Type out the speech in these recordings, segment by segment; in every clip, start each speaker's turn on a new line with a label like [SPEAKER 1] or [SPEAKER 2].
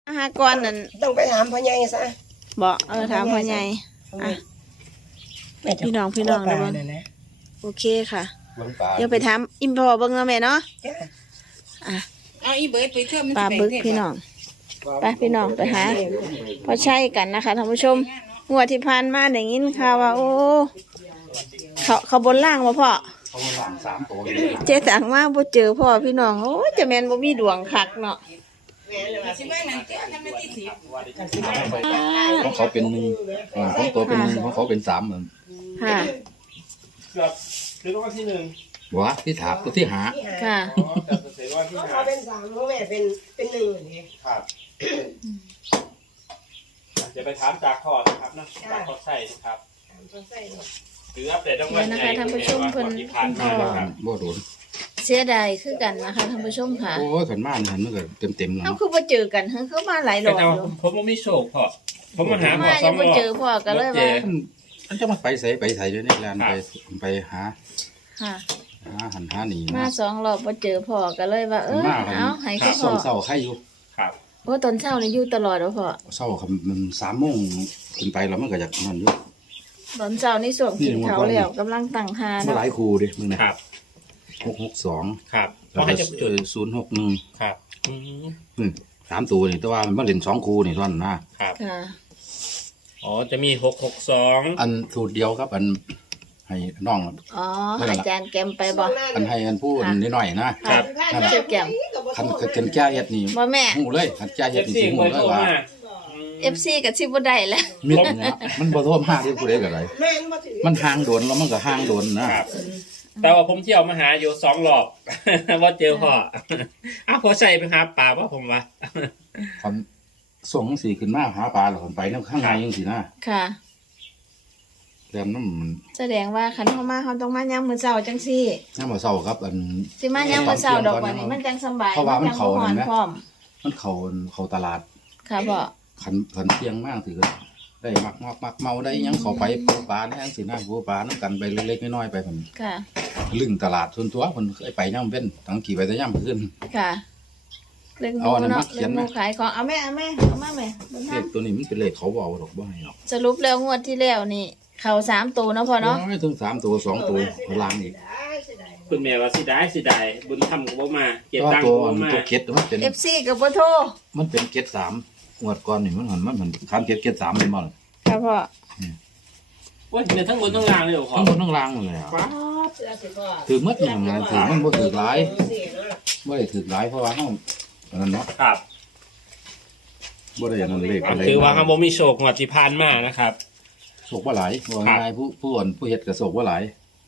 [SPEAKER 1] หากรนั่น
[SPEAKER 2] ต้องไปถามพ่อใหญ่ซะ
[SPEAKER 1] บอกถามพ่อใหญ่อ่ะพี่น้องเด้อเบิ่งโอเคค่ะเดี๋ยวไปถามอิมพอเบิ่งเนาะแม่เนาะอ่ะ
[SPEAKER 3] เอาอีเบิร์ดไปเชื่อม
[SPEAKER 1] ปลาบึกพี่น้องไปพี่น้องไปหาพอใช่กันนะคะท่านผู้ชมงวดที่ผ่านมาได้ยินข่าวว่าโอ้เขาบนล่างมาพ่อเจ๊ต่างมากบ่เจอพ่อพี่น้องโอ้จะแม่นบ่มีดวงคักเนาะ
[SPEAKER 4] ของเขาเป็นหนึ่งของตัวเป็นหนึ่งของเขาเป็นสามเหมือน
[SPEAKER 1] ค่ะ
[SPEAKER 5] คือรางวัลที่หนึ่ง
[SPEAKER 4] วะที่ถามตัวที่หา
[SPEAKER 1] ค่ะ
[SPEAKER 2] เขาเป็นสามเขาแม่เป็นหนึ่งอย่างนี้
[SPEAKER 5] ครับจะไปถามจากพ่อนะครับนะจากพ่อใส่ครับหรืออัปเดตรางวัล
[SPEAKER 1] นะคะท่านผู้ชมเพิ่นพ่อ
[SPEAKER 4] บ่โดน
[SPEAKER 1] เสียดายคือกันนะคะท่านผู้ชมค่ะ
[SPEAKER 4] โอ้ยขันมากหันมันก็เต็มแล้ว
[SPEAKER 1] เขาคือมาเจอกันเขามาหลายรอบอยู่
[SPEAKER 5] ผมไม่โชคพ่อผมมาหาพ่อ
[SPEAKER 1] สองรอบเจอพ่อกันเลยว่า
[SPEAKER 4] มันจะมาไปใส่ด้วยนี่แหละไปหา
[SPEAKER 1] ค่ะ
[SPEAKER 4] หันหาหนี
[SPEAKER 1] มาสองรอบมาเจอพ่อกันเลยว่าเอาให้พ่อ
[SPEAKER 4] เศร้าใครอยู่
[SPEAKER 5] ครับ
[SPEAKER 1] โอ้ตอนเช้านี่อยู่ตลอดพ่อ
[SPEAKER 4] เศร้าคำมัน3 โมงขึ้นไปแล้วมันก็อยากนอนอยู่
[SPEAKER 1] ตอนเช้านี่ส่งกินเขาแล้วกำลังตั้งหา
[SPEAKER 4] หลายครูดิมึงนะครับ662
[SPEAKER 5] ครับ
[SPEAKER 4] แล้วก็061
[SPEAKER 5] ครับ
[SPEAKER 4] 3 ตัวนี่แต่ว่ามันเล่น2 คู่นี่ท่อน
[SPEAKER 5] นะครับ
[SPEAKER 1] ค่ะ
[SPEAKER 5] อ๋อจะมี662
[SPEAKER 4] อันสูตรเดียวครับอันให้น้อง
[SPEAKER 1] อ๋ออาจารย์แกมไปบอก
[SPEAKER 4] อันให้อันพูดนิดหน่อยนะครับ
[SPEAKER 1] เจ้าแกม
[SPEAKER 4] คันกันแก้เฮ็ดนี่
[SPEAKER 1] บ่แม่
[SPEAKER 4] หูเลยคันแก้เฮ็ดนี่หูเลยว่า
[SPEAKER 1] FC กับชิบ่ได้แล้ว
[SPEAKER 4] มิดเนี่ยมันบ่โทรมาที่ผู้ใดก็ได้มันห่างโดนแล้วมันก็ห่างโดนนะครับ
[SPEAKER 5] แต่ว่าผมเที่ยวมาหาอยู่2 รอบว่าเจอพ่อพอใส่ไปหาปลาว่าผมว่า
[SPEAKER 4] คนส่งสีขึ้นมาหาปลาหรอคนไปน้ำข้างในยังสินะ
[SPEAKER 1] ค่ะ
[SPEAKER 4] แรงน้
[SPEAKER 1] ำแสดงว่าคันเข้ามาเขาต้องมายามมื้อเช้าจังซี่
[SPEAKER 4] ยามมื้อเช้าครับอัน
[SPEAKER 1] สิมายามมื้อเช้าดอกวันนี้มันจังสบาย
[SPEAKER 4] เพราะว่ามันเขา
[SPEAKER 1] พร้อม
[SPEAKER 4] มันเขาตลาด
[SPEAKER 1] ค่ะพ่อ
[SPEAKER 4] ขันเที่ยงมากถือได้มักเมาได้ยังเขาไปปูปลาได้ยังสินะปูปลาน้ำกันไปเล็กๆน้อยๆไปผม
[SPEAKER 1] ค่ะ
[SPEAKER 4] ลึงตลาดส่วนตัวคนเคยไปย่ำเป็นตั้งกี่ไปแต่ย่ำขึ้น
[SPEAKER 1] ค่ะเรื่องมูเนาะเรื่องมูขายของเอาแม่เอามาแม่
[SPEAKER 4] เลขตัวนี้มันเป็นเลขเขาบอกหรอกบ่ให้หรอก
[SPEAKER 1] สรุปแล้วงวดที่แล้วนี่เขา3 ตัวเนาะพ่อเนาะ
[SPEAKER 4] ถึง3 ตัว2 ตัวล้างอีก
[SPEAKER 5] คุณแม่ว่าสิได้บุญธรรมก็บ่มาเก็บตังค์บ่มา
[SPEAKER 4] ตัวเก็ดมันเป็น
[SPEAKER 1] FC กับบ่โทร
[SPEAKER 4] มันเป็นเก็ด3งวดก่อนนี่มันคันเก็ด3เป็นบ่ล่ะ
[SPEAKER 1] ครับพ่อ
[SPEAKER 5] โอ้ยเนี่ยทั้งบนทั้งล่างเลยพ่อ
[SPEAKER 4] ทั้งบนทั้งล่างเลยอ่ะถือมัดอย่างนั้นถือมันบ่ถือหลายบ่ได้ถือหลายเพราะว่าเฮาอันนั้นเนาะ
[SPEAKER 5] ครับ
[SPEAKER 4] บ่ได้อันนั้นเลขอะไร
[SPEAKER 5] คือว่าเฮาบ่มีโชคงวดที่ผ่านมานะครับ
[SPEAKER 4] โศกว่าหลายว่าง่ายผู้เฮ็ดก็โศกว่าหลาย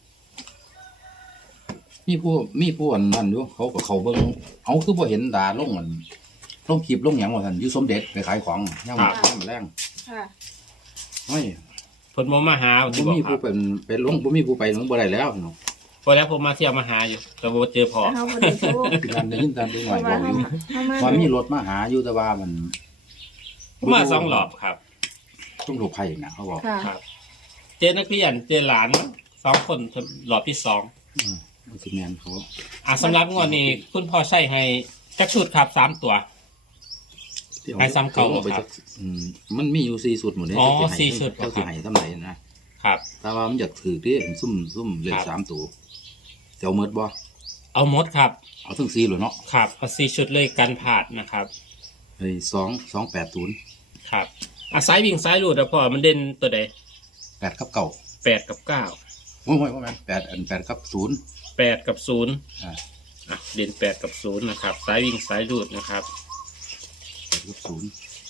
[SPEAKER 4] มีผู้อันนั้นอยู่เขาก็เขาเบิ่งเอาคือบ่เห็นดาลงมันลงคลิปลงหยังว่าซั่นอยู่สมเด็จไปขายของย่ำแรง
[SPEAKER 1] ค่ะ
[SPEAKER 4] โอ้ย
[SPEAKER 5] เพิ่นบ่มาหา
[SPEAKER 4] บ่มีผู้เป็นลงบ่มีผู้ไปลงบ่ได้แล้วเนาะ
[SPEAKER 5] พอแล้วผมมาเที่ยวมาหาอยู่แต่บ่เจอพ่อ
[SPEAKER 1] เฮาบ่ได้โทร
[SPEAKER 4] กันได้ยินตามดูหน่อยบอกอยู่ว่ามีรถมาหาอยู่แต่ว่ามัน
[SPEAKER 5] มา2 รอบครับ
[SPEAKER 4] ต้องหลบภัยนะเขาบอก
[SPEAKER 5] ครับเจอนักเรียนเจอหลาน2 คนรอบที่2
[SPEAKER 4] สิแม่นเขา
[SPEAKER 5] สำหรับงวดนี้คุณพ่อใช้ให้จักชุดครับ3 ตัวให้ซ้ำเก่าครับ
[SPEAKER 4] มันมีอยู่4 สุดหมดเลย
[SPEAKER 5] อ๋อ4 ชุด
[SPEAKER 4] เขาสิให้ทำไหนนะครับแต่ว่ามันอยากถือที่ซุ่มเลข3 ตัวจะเอาหมดบ่
[SPEAKER 5] เอาหมดครับ
[SPEAKER 4] เอาทั้ง4เลยเนาะ
[SPEAKER 5] ครับเอา4 ชุดเลยกันผาดนะครับ
[SPEAKER 4] เฮ้ย280
[SPEAKER 5] ครับสายวิ่งสายหลุดพ่อมันเด่นตัวใด
[SPEAKER 4] 8 กับ 9
[SPEAKER 5] 8 กับ 9
[SPEAKER 4] โอ้ย8 กับ 0
[SPEAKER 5] 8 กับ 0เด่น8 กับ 0นะครับสายวิ่งสายหลุดนะครับ
[SPEAKER 4] 8 กับ 0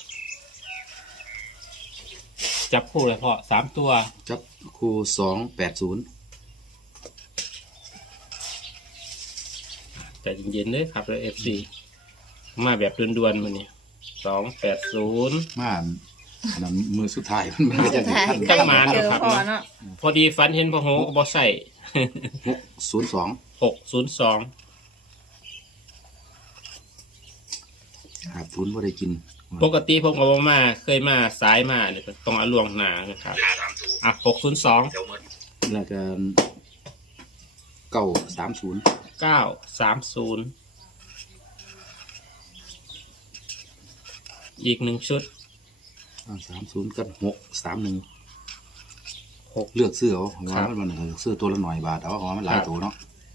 [SPEAKER 5] จับคู่เลยพ่อ3 ตัว
[SPEAKER 4] จับคู่280
[SPEAKER 5] แต่เย็นๆเลยครับแล้ว FC มาแบบด่วนๆมาเนี่ย280
[SPEAKER 4] มามือสุดท้ายมันจะ
[SPEAKER 5] ตั้งมานะครับพอดีฟันเห็นพ่อโหก็บ่ใส่602
[SPEAKER 4] ครับทุนบ่ได้กิน
[SPEAKER 5] ปกติผมเอามาเคยมาสายมาเนี่ยต้องเอาลวงหนานะครับ602
[SPEAKER 4] แล้วก็930
[SPEAKER 5] อีกหนึ่งชุด
[SPEAKER 4] 30กับ631
[SPEAKER 5] 6
[SPEAKER 4] เลือกซื้อเอาว่า
[SPEAKER 5] ครับ
[SPEAKER 4] มันซื้อตัวละหน่อยบาทเอาว่ามันหลาย
[SPEAKER 5] ครับ
[SPEAKER 4] ตัวเนาะ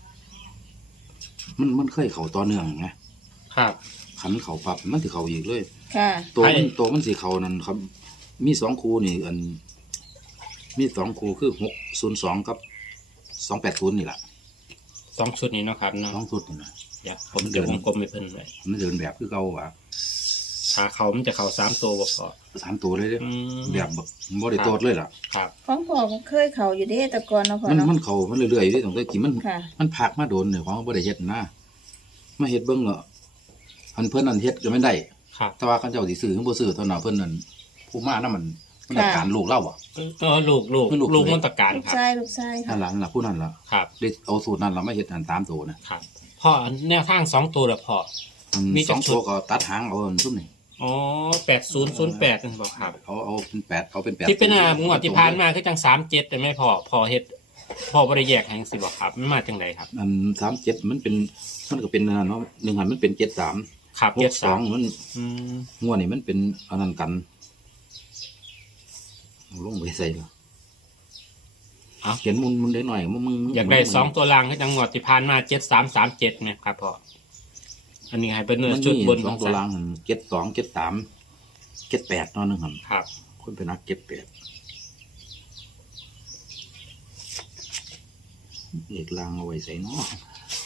[SPEAKER 4] มันเคยเข้าต่อเนื่องไง
[SPEAKER 5] ครับ
[SPEAKER 4] ขันเข้าปั๊บมันสิเข้าอีกเลย
[SPEAKER 1] ค่ะ
[SPEAKER 4] ตัวมันสิเข้านั่นครับมี2คู่นี่มี2คู่คือ602กับ280นี่ล่ะ
[SPEAKER 5] 2 ชุดนี้เนาะครับเนาะ
[SPEAKER 4] 2ชุดนี่นะ
[SPEAKER 5] เดี๋ยวผมจะวงกลมไปเพิ่นเลย
[SPEAKER 4] มันเดินแบบคือเก่าว่า
[SPEAKER 5] ถ้าเขามันจะเข้า3 ตัวบ่พอ
[SPEAKER 4] 3ตัวเลยเด้
[SPEAKER 5] อืม
[SPEAKER 4] แบบบ่ได้โตดเลยล่ะ
[SPEAKER 5] ครับ
[SPEAKER 1] ของพ่อก็เคยเขาอยู่เด้แต่ก่อนเนาะพ่อ
[SPEAKER 4] มัน
[SPEAKER 1] เนาะ
[SPEAKER 4] มันเข้ามันเรื่อยๆเด้ตั้งแต่กี้มัน
[SPEAKER 1] ค่ะ
[SPEAKER 4] มันพักมาโดนเนี่ยของบ่ได้เฮ็ดนะมาเฮ็ดเบิ่งเหรออันเพิ่นนั่นเฮ็ดก็ไม่ได้
[SPEAKER 5] ครับ
[SPEAKER 4] แต่ว่าเขาเจ้าสิซื้อหรือบ่ซื้อเท่านั้นเพิ่นนั่นผู้มานั่นมันต้องการลูกเล่าอ่ะ
[SPEAKER 5] ลูก
[SPEAKER 4] ลูก
[SPEAKER 5] ลูกมันตะการ
[SPEAKER 1] ลูก
[SPEAKER 5] ครับ
[SPEAKER 1] ชายลูกชาย
[SPEAKER 4] นั่
[SPEAKER 1] ค่ะ
[SPEAKER 4] นล่ะนั่นล่ะผู้นั้นล่ะ
[SPEAKER 5] ครับ
[SPEAKER 4] ได้เอาสูตรนั้นล่ะมาเฮ็ดอันตามตัวนะครับ
[SPEAKER 5] พ่อแนวทาง2 ตัวละพ่อ มี
[SPEAKER 4] ส
[SPEAKER 5] จั
[SPEAKER 4] อก ง
[SPEAKER 5] ชุด
[SPEAKER 4] ตัวก็ตัดหางเอาอันซุ่มนี่
[SPEAKER 5] อ๋อ8008นั่นบ่ครับ
[SPEAKER 4] เอาเป็น8เอาเป็น8
[SPEAKER 5] ที่เป็นงวดที่ผ่านมาคือจัง37แต่ไม่พอเฮ็ดพ่อบ่ได้แยกให้จังซี่บ่ครับมันมาจังไดครับ
[SPEAKER 4] อัน37มันก็เป็นอันนั้นเนาะหนึ่งหันมันเป็น73
[SPEAKER 5] ครับ
[SPEAKER 4] 62มัน
[SPEAKER 5] อืม
[SPEAKER 4] งวดนี้มันเป็นอันนั้นกันเอาลงไปใส่ล่ะ
[SPEAKER 5] เอา
[SPEAKER 4] เขียนมุนได้หน่อยมึง
[SPEAKER 5] อยากได้2ตัวล่างคือจังงวดที่ผ่านมา7337มั้ยครับพ่ออันนี้ให้เป็น
[SPEAKER 4] มัน
[SPEAKER 5] ชุด
[SPEAKER 4] มี
[SPEAKER 5] บน
[SPEAKER 4] 2ตัวล่างหั่น72 73 78เนาะนึงหั่น
[SPEAKER 5] ครับ
[SPEAKER 4] คนเป็นนัก78เลขล่างเอาไว้ใส่เนาะ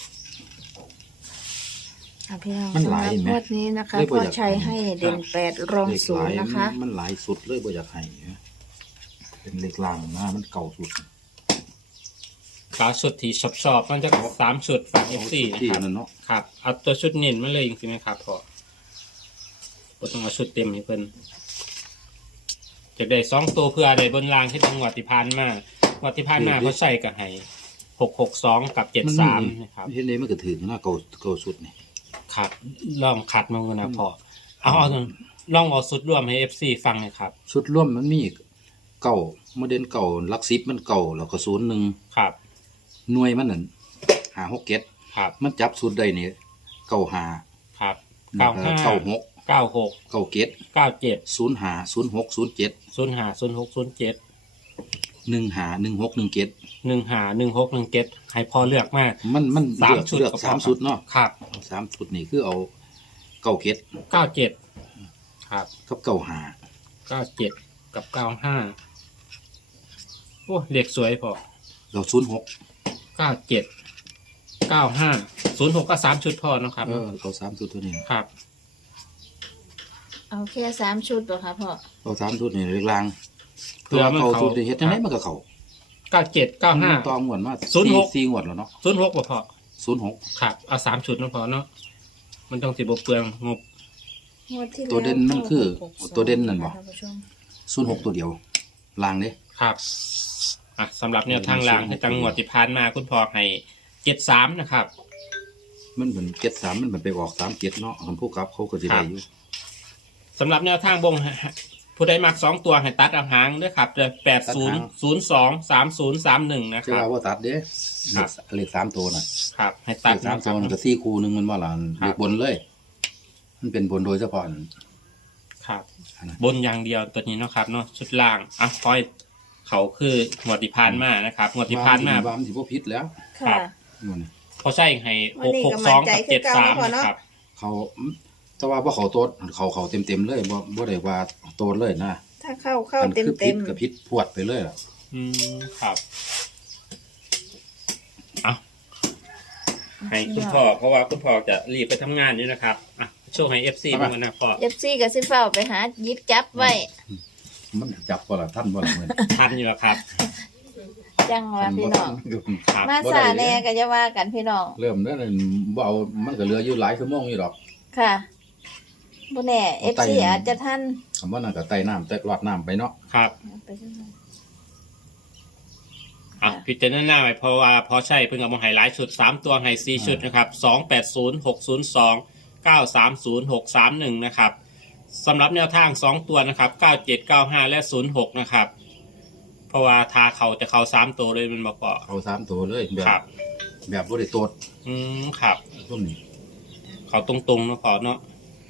[SPEAKER 1] ค่ะพี่น้อง
[SPEAKER 4] มัน
[SPEAKER 1] สำ
[SPEAKER 4] ห
[SPEAKER 1] ห
[SPEAKER 4] ลาย
[SPEAKER 1] รับ
[SPEAKER 4] ไหม
[SPEAKER 1] งวดนี้นะคะ
[SPEAKER 4] เลยบ่
[SPEAKER 1] พ่อ
[SPEAKER 4] อยาก
[SPEAKER 1] ชัยให้เด่น8รอง
[SPEAKER 4] เลขหลาย
[SPEAKER 1] 0นะคะ
[SPEAKER 4] มันหลายสุดเลยบ่อยากให้นะเป็นเลขล่างนะมันเก่าสุด
[SPEAKER 5] ขาชุดที่ชอบมันจะ3ชุดฝาก FC นะ
[SPEAKER 4] ที่
[SPEAKER 5] ครับ
[SPEAKER 4] นั่นเนาะ
[SPEAKER 5] ครับเอาตัวชุดเน้นมาเลยจริงๆไหมครับพ่อบ่ต้องเอาชุดเต็มให้เพิ่นจะได้2ตัวเพื่อได้บนรางที่จังหวัดที่ผ่านมางวดที่ผ่านมาเขาใส่กับให้662กับ73นะครับ
[SPEAKER 4] เห็นได้มันก็ถือนะเก่าสุดนี่
[SPEAKER 5] ครับลองขัดมากันนะพ่อเอาลองเอาสุดรวมให้ FC ฟังหน่อยครับ
[SPEAKER 4] ชุดร่วมมันมีเก่าโมเดลเก่าหลัก10มันเก่าแล้วก็01
[SPEAKER 5] ครับ
[SPEAKER 4] หน่วยมันนั่น567
[SPEAKER 5] ครับ
[SPEAKER 4] มันจับสุดได้นี่95
[SPEAKER 5] ครับ
[SPEAKER 4] 96
[SPEAKER 5] 96
[SPEAKER 4] 97
[SPEAKER 5] 97
[SPEAKER 4] 05 06 07
[SPEAKER 5] 050607
[SPEAKER 4] 15 16 17
[SPEAKER 5] 151617ให้พ่อเลือกมา
[SPEAKER 4] มัน
[SPEAKER 5] สาม
[SPEAKER 4] เลือก
[SPEAKER 5] ชุด
[SPEAKER 4] เลือก
[SPEAKER 5] ก็พอ
[SPEAKER 4] สามชุดเนาะ
[SPEAKER 5] ครับ
[SPEAKER 4] สามชุดนี่คือเอาเก่าเก็ด
[SPEAKER 5] 97ครับ
[SPEAKER 4] กับเก่าหา
[SPEAKER 5] 97กับ95โอ้เลขสวยพอ
[SPEAKER 4] เรา
[SPEAKER 5] 97 95 06ก็3ชุดพอเนาะครับ
[SPEAKER 4] เอาสามชุดตัวนี้
[SPEAKER 5] ครับ
[SPEAKER 1] เอาแค่3ชุดเหรอคะพ่อ
[SPEAKER 4] เอาสามชุดนี่เรียกลาง
[SPEAKER 5] เพื่อมัน
[SPEAKER 4] เอา
[SPEAKER 5] เข้า
[SPEAKER 4] ชุดนี่เฮ็ดจังไดมันก็เข้า
[SPEAKER 5] 97
[SPEAKER 4] มันต่อ
[SPEAKER 5] 95
[SPEAKER 4] งวดมา
[SPEAKER 5] 06
[SPEAKER 4] 4งวดแล้วเนาะ
[SPEAKER 5] 06บ่พอ
[SPEAKER 4] 06
[SPEAKER 5] ครับเอา3ชุดเนาะพอเนาะมันต้องสิบ่เปลืองงบ
[SPEAKER 1] งวดที่แล้ว
[SPEAKER 4] ตัวเด่นมันคือ
[SPEAKER 1] 662
[SPEAKER 4] ตัวเด่นนั่นบ่
[SPEAKER 1] ท่านผู้ชม
[SPEAKER 4] 06ตัวเดียวลางเด้
[SPEAKER 5] ครับสำหรับแนวทางรางให้จังหวัดที่ผ่านมาคุณพ่อให้73นะครับ
[SPEAKER 4] มันเป็น73มันไปออก37เนาะคันผู้กลับเขาก็สิได้อยู่
[SPEAKER 5] สำหรับแนวทางบงผู้ใดมัก2ตัวให้ตัดเอาหางด้วยครับเดือน80023031นะค
[SPEAKER 4] คือ
[SPEAKER 5] รับ
[SPEAKER 4] ว่าตัดเด้
[SPEAKER 5] ครับ
[SPEAKER 4] เลขสามตัวน่ะ
[SPEAKER 5] ครับให้
[SPEAKER 4] เล
[SPEAKER 5] ตัด
[SPEAKER 4] ขสาม
[SPEAKER 5] นะค
[SPEAKER 4] ตั
[SPEAKER 5] รั
[SPEAKER 4] ว
[SPEAKER 5] บ
[SPEAKER 4] มันก็4คู่นึงมันว่าล่ะเลขบนเลย มันเป็นบนโดยเฉพาะ
[SPEAKER 5] ครับบนอย่างเดียวตัวนี้เนาะครับเนาะชุดล่างคอยเขาคือหมวดที่ผ่านมานะครับหมวดที่ผ่านมา
[SPEAKER 4] บ้านสิบ่ผิดแล้ว
[SPEAKER 1] ค่ะ
[SPEAKER 4] นู่นนี่
[SPEAKER 5] เขาใช้ให้
[SPEAKER 1] วันนี้ก็มั่นใจ
[SPEAKER 5] 662กับ
[SPEAKER 1] คือเก่าแล้วพอ
[SPEAKER 5] 73
[SPEAKER 1] เนาะ
[SPEAKER 5] นะครับ
[SPEAKER 4] เขาแต่ว่าบ่เขาโตดเขาเต็มๆเลยบ่ได้ว่าโตดเลยนะ
[SPEAKER 1] ถ้าเข้า
[SPEAKER 4] อัน
[SPEAKER 1] เต็ม
[SPEAKER 4] คือ
[SPEAKER 1] เต็
[SPEAKER 4] พิษ
[SPEAKER 1] ม
[SPEAKER 4] กับพิษพวดไปเลยล่ะ
[SPEAKER 5] ครับเอาให้คุณพ่อเพราะว่าคุณพ่อจะรีบไปทำงานนี่นะครับโชว์ให้ FC ดูกันนะพ่อ
[SPEAKER 1] FC กับสิเฝ้าไปหาหยิบจับไว้
[SPEAKER 4] มันจับบ่ล่ะท่านบ่ล่ะมื้อ
[SPEAKER 5] ทันอยู่แล้วครับ
[SPEAKER 1] จังว่าพี่น้อง
[SPEAKER 5] ครับ
[SPEAKER 1] มาสาแน่ก็จะว่ากันพี่น้อง
[SPEAKER 4] เริ่มแล้วนั่นบ่เอามันก็เหลืออยู่หลายชั่วโมงอยู่ดอก
[SPEAKER 1] ค่ะบ่แน่ FC อาจจะทัน
[SPEAKER 4] คำว่านั่นก็ไต่น้ำแต่รอดน้ำไปเนาะ
[SPEAKER 5] ครับ
[SPEAKER 1] ไปจังซั่น
[SPEAKER 5] พิจารณาไว้เพราะว่าพอใช่เพิ่งเอามาให้หลายชุด3ตัวให้4ชุดนะครับ280 602 930 631นะครับสำหรับแนวทาง2ตัวนะครับ97 95และ06นะครับเพราะว่าทาเขาจะเข้า3ตัวเลยมันบอกว่า
[SPEAKER 4] เอา3ตัวเลยแบบ
[SPEAKER 5] ครับ
[SPEAKER 4] แบบบ่ได้โตด
[SPEAKER 5] ครับ
[SPEAKER 4] พวกนี้
[SPEAKER 5] เขาตรงๆเนาะขอเนาะ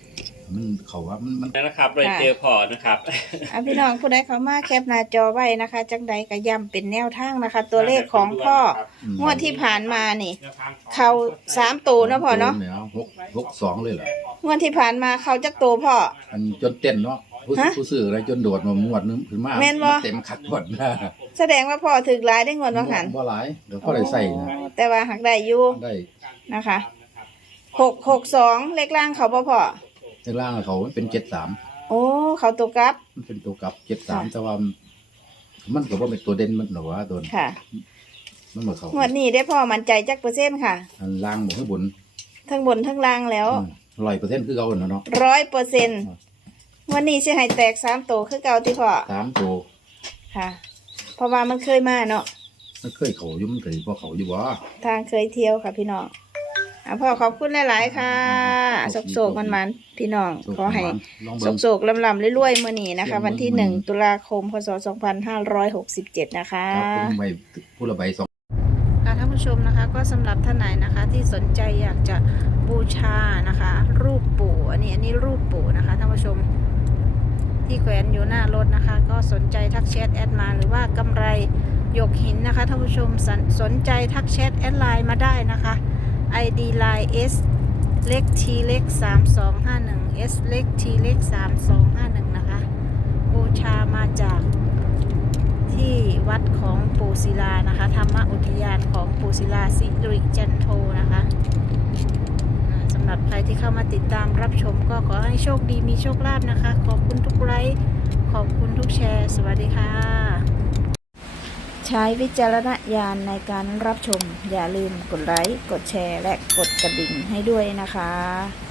[SPEAKER 4] มันเขาว่ามัน
[SPEAKER 5] นั่นนะครับเลยเจอพอนะครับ
[SPEAKER 1] พี่น้องผู้ใดเขามาแคปหน้าจอไว้นะคะจังใดก็ย้ำเป็นแนวทางนะคะ ตัวเลขของพ่องวดที่ผ่านมานี่ เขา3ตัวเนาะพ่อเนาะ
[SPEAKER 4] 6 2เลยเหรอง
[SPEAKER 1] วดที่ผ่านมาเขาจักตัวพ่อ
[SPEAKER 4] อันจนเต้นเนาะผู้ซื้ออะไรจนโดดมางวดนึงขึ้นมา
[SPEAKER 1] แม่นบ่
[SPEAKER 4] เต็มคักหมดนะ
[SPEAKER 1] แสดงว่าพ่อถึกหลายได้งวดว่าหัน
[SPEAKER 4] บ่หลายเดี๋ยวพ่อได้ใส่นะ
[SPEAKER 1] แต่ว่าหักได้อยู่
[SPEAKER 4] ได้
[SPEAKER 1] นะคะ662เลขล่างเขาพ่อ
[SPEAKER 4] ในล่างเขามันเป็น73
[SPEAKER 1] โอ้เขาตัวกลับ
[SPEAKER 4] มันเป็นตัวกลับ73แต่ว่ามันก็บ่เป็นตัวเด่นมันหรอกว่าตัว
[SPEAKER 1] ค่ะ
[SPEAKER 4] มันบ่เข้าง
[SPEAKER 1] วดนี้ได้พ่อมั่นใจจักเปอร์เซ็นต์ค่ะ
[SPEAKER 4] อันล่างบ่คือบน
[SPEAKER 1] ทั้งบนทั้งล่างแล้ว
[SPEAKER 4] 100%คือเก่าเนาะ
[SPEAKER 1] 100%วันนี้สิให้แตก3ตัวคือเก่าที่พ่อ
[SPEAKER 4] 3ตัว
[SPEAKER 1] ค่ะ เพราะว่ามันเคยมาเนาะ
[SPEAKER 4] มันเคยเขาอยู่มันเคยบ่เขาอยู่บ่
[SPEAKER 1] ทางเคยเที่ยวค่ะพี่น้องพ่อขอบคุณหลายๆค่ะโศกๆมันๆพี่น้องขอให้
[SPEAKER 4] ลองเบิ่ง
[SPEAKER 1] โศกๆลำๆรวยๆมื้อนี้นะคะ วันที่1ตุลาคมพศ2567นะคะ
[SPEAKER 4] ครับผมไปผู้ละใบ2
[SPEAKER 1] ค่ะท่านผู้ชมนะคะก็สำหรับท่านไหนนะคะที่สนใจอยากจะบูชานะคะ รูปปู่อันนี้รูปปู่นะคะท่านผู้ชมที่แขวนอยู่หน้ารถนะคะ ก็สนใจทักแชทแอดมาหรือว่ากำไรหยกหินนะคะท่านผู้ชมสนใจทักแชทแอดไลน์มาได้นะคะ ID line S เล็ก T เล็ก3251 S เล็ก T เล็ก3251นะคะบูชามาจากที่วัดของปู่ศิลานะคะธรรมอุทยานของปู่ศิลาสิริจันโทนะคะสำหรับใครที่เข้ามาติดตามรับชมก็ขอให้โชคดีมีโชคลาภนะคะขอบคุณทุกไลค์ขอบคุณทุกแชร์สวัสดีค่ะใช้วิจารณญาณในการรับชมอย่าลืมกดไลค์กดแชร์และกดกระดิ่งให้ด้วยนะคะ